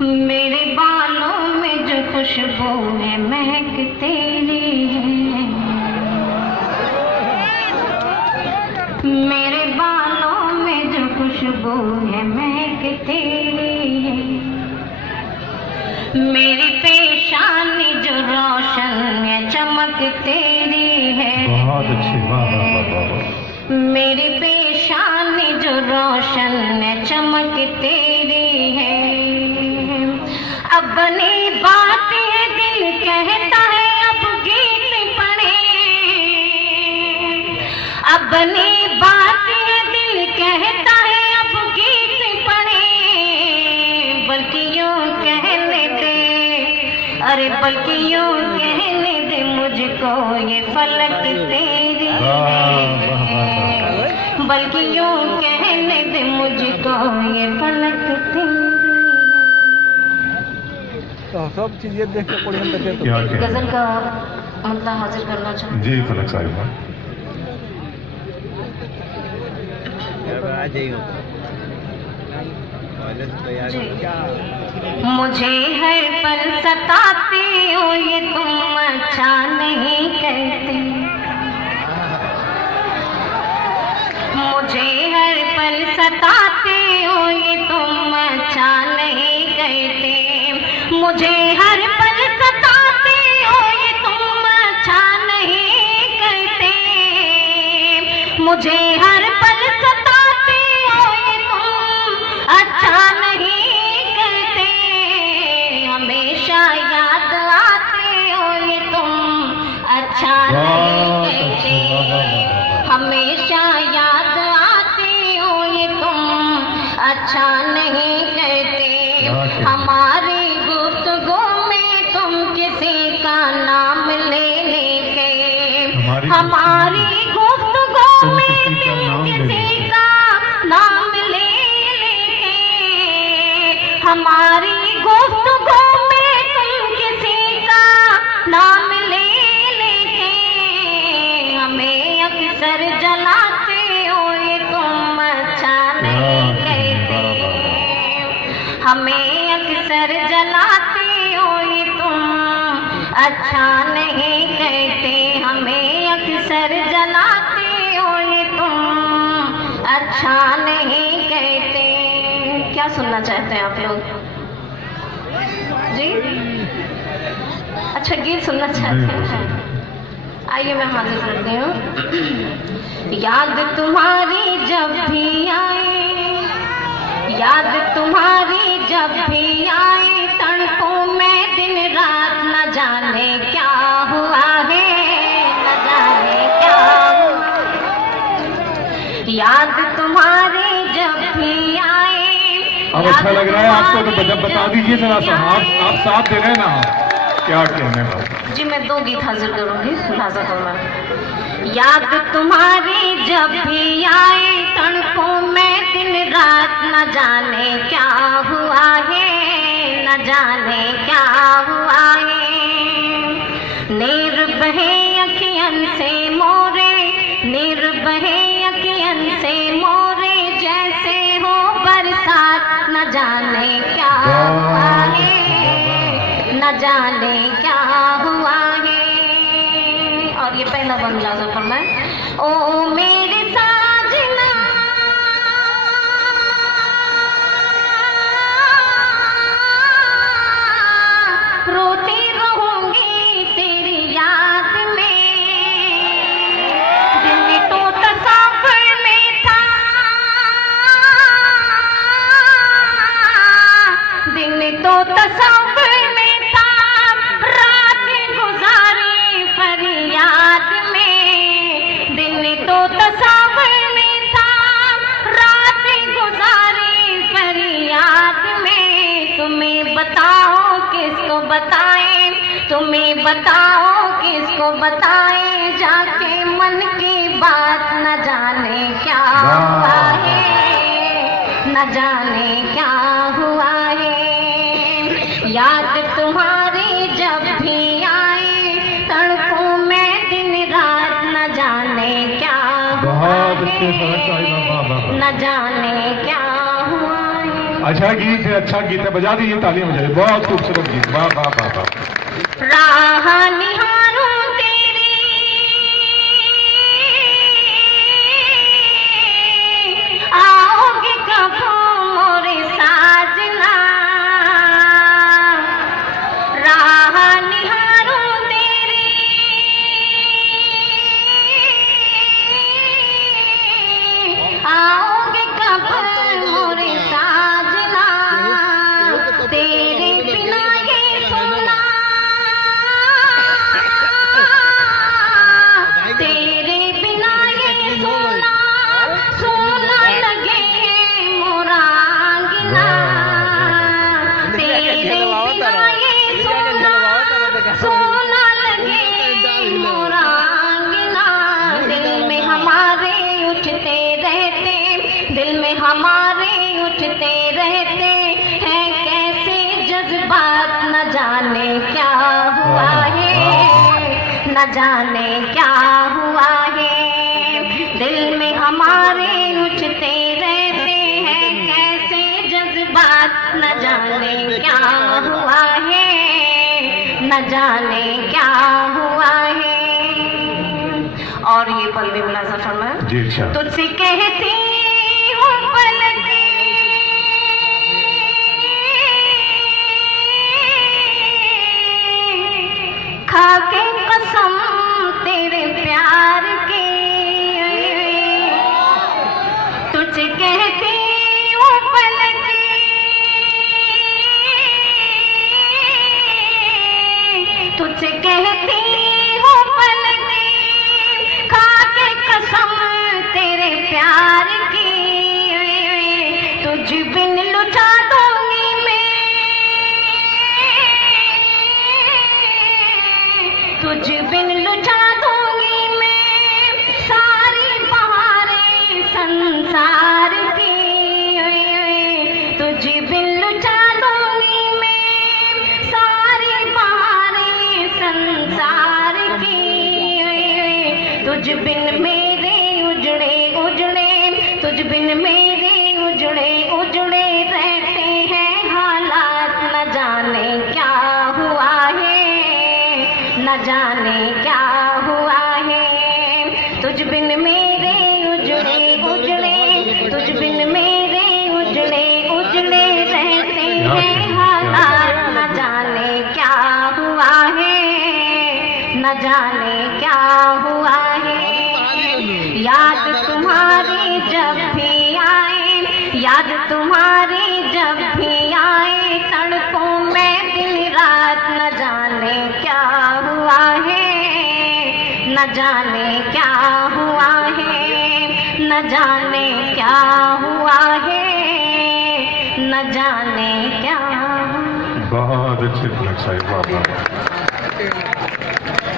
मेरे बालों में जो खुशबू है महक तेरी है, मेरे बालों में जो खुशबू है महक तेरी है, मेरी पेशानी जो रोशन है चमक तेरी है। बहुत अच्छी, वाह वाह वाह। मेरी पेशानी जो रोशन है चमक तेरी है। अपनी बात ये दिल कहता है अब गीत पढ़े, अपनी बात ये दिल कहता है अब गीत पढ़े, बल्कि यूं कहने दे, अरे बल्कि यूं कहने दे मुझको ये फलक तेरी है, बल्कि यूं कहने दे मुझको ये फलक तेरी। तो सब चीजें देख के पढ़ी हम तक गजल का मतलब हाजिर करना चाहूँ जी फलक साहिबा। मुझे हर पल सताते हो ये तुम अच्छा नहीं कहते, मुझे हर पल सताते हो ये तुम अच्छा नहीं कहते, मुझे हर पल सताते हो ये तुम अच्छा नहीं कहते, मुझे हर पल सताते हो ये तुम अच्छा नहीं कहते, हमेशा याद आते हो ये तुम अच्छा नहीं कहते, हमेशा याद आते हो ये तुम अच्छा नहीं कहते, हमारी गुफ्तगू में तुम किसी का नाम ले लेके, हमारी गुफ्तगू में तुम किसी का नाम ले लेके, हमारी गुफ्तगू में तुम किसी का नाम ले लेके, हमें अक्सर जलाते हो ये तुम अच्छा नहीं कहते, हमें अक्सर जलाते हो ये तुम अच्छा नहीं कहते, हमें अक्सर जलाते हो ये तुम अच्छा नहीं कहते। क्या सुनना चाहते हैं आप लोग जी? अच्छा गीत सुनना चाहते हैं? आइए मैं हाजिर करती हूँ। याद तुम्हारी जब भी आए, याद तुम्हारी जब भी आए, तड़पों में दिन रात न जाने क्या हुआ है, न जाने क्या हुआ, याद तुम्हारी जब भी आए। अब अच्छा लग रहा है आपको तो जब बता दीजिए जरा सा, आप साथ दे रहे हैं ना, क्या कहने का जी? मैं दो गीत हाजिर करूंगी लिहाजा फरमा। याद तुम्हारी जब भी आए, तड़पों में दिन रात न जाने क्या हुआ है, न जाने क्या हुआ है, नीर बहे अखियन से मोरे, नीर बहे अखियन से मोरे, जैसे हो बरसात न जाने क्या हुआ है, न जाने क्या हुआ है। और ये पहला बंगला फरमाए। ओ मेरे साजना रोती रहूंगी तेरी याद में, दिल तो तस्वीर में था, दिन तो तस्वीर में था, रात गुजारी फरियाद में, दिन तो तस्वीर में था, रात गुजारी फरियाद में। तुम्हें बताओ किसको बताएं, तुम्हें बताओ किसको बताएं, जाके मन की बात न जाने क्या हुआ है, न जाने क्या हुआ है। याद तुम्हारी जब भी आए, तड़पों में दिन रात न जाने क्या हुआ है, न जाने क्या हुआ अच्छा गीत है, अच्छा गीत है, बजा दीजिए, तालियां बजाइए, बहुत खूबसूरत गीत, वाह वाह वाह वाह। राह निहारूं तेरी आओगे कब मोरे साजना, राह निहारूं तेरी आओगे कब मोरे साजना, तेरे बिना ये सोना, तेरे बिना ये सोना सोना लगे मोरा आंगना, तेरे बिना ये सोना सोना लगे मोरा आंगना, दिल में हमारे उठते रहते, दिल में हमारे उठते रहते हैं कैसे जज्बात, न जाने क्या हुआ है, न जाने क्या हुआ है, दिल में हमारे उठते रहते हैं कैसे जज्बात, न जाने क्या हुआ है, न जाने क्या हुआ है। और ये बंदे मुलाजा फरमाया, जी अच्छा। तुझसे कहती हूँ पलके खाके कसम तेरे प्यार की, तुझे कहती हूँ पलके तुझे कहती हूँ पलके खाके कसम तेरे प्यार की, तुझ बिन लुटा दूंगी मैं, तुझ बिन लुटा दूंगी मैं सारी बहारें संसार की, तुझ बिन लुटा दूंगी मैं सारी बहारें संसार की, तुझ बिन मेरे उजड़े उजड़े, तुझ बिन मेरे उजड़े उजड़े रहते हैं हालात, न जाने क्या हुआ है, न जाने क्या हुआ है, तुझ बिन मेरे उजड़े उजड़े, तुझ बिन मेरे उजड़े उजड़े रहते हैं हालात, न जाने क्या हुआ है, न जाने क्या हुआ है। याद तुम्हारी जब भी आए, याद तुम्हारी जब भी आए तड़पों मैं दिन रात, न जाने क्या हुआ है, न जाने क्या हुआ है, न जाने क्या हुआ है, न जाने क्या। बहुत अच्छे लग साहिब, वाह वाह।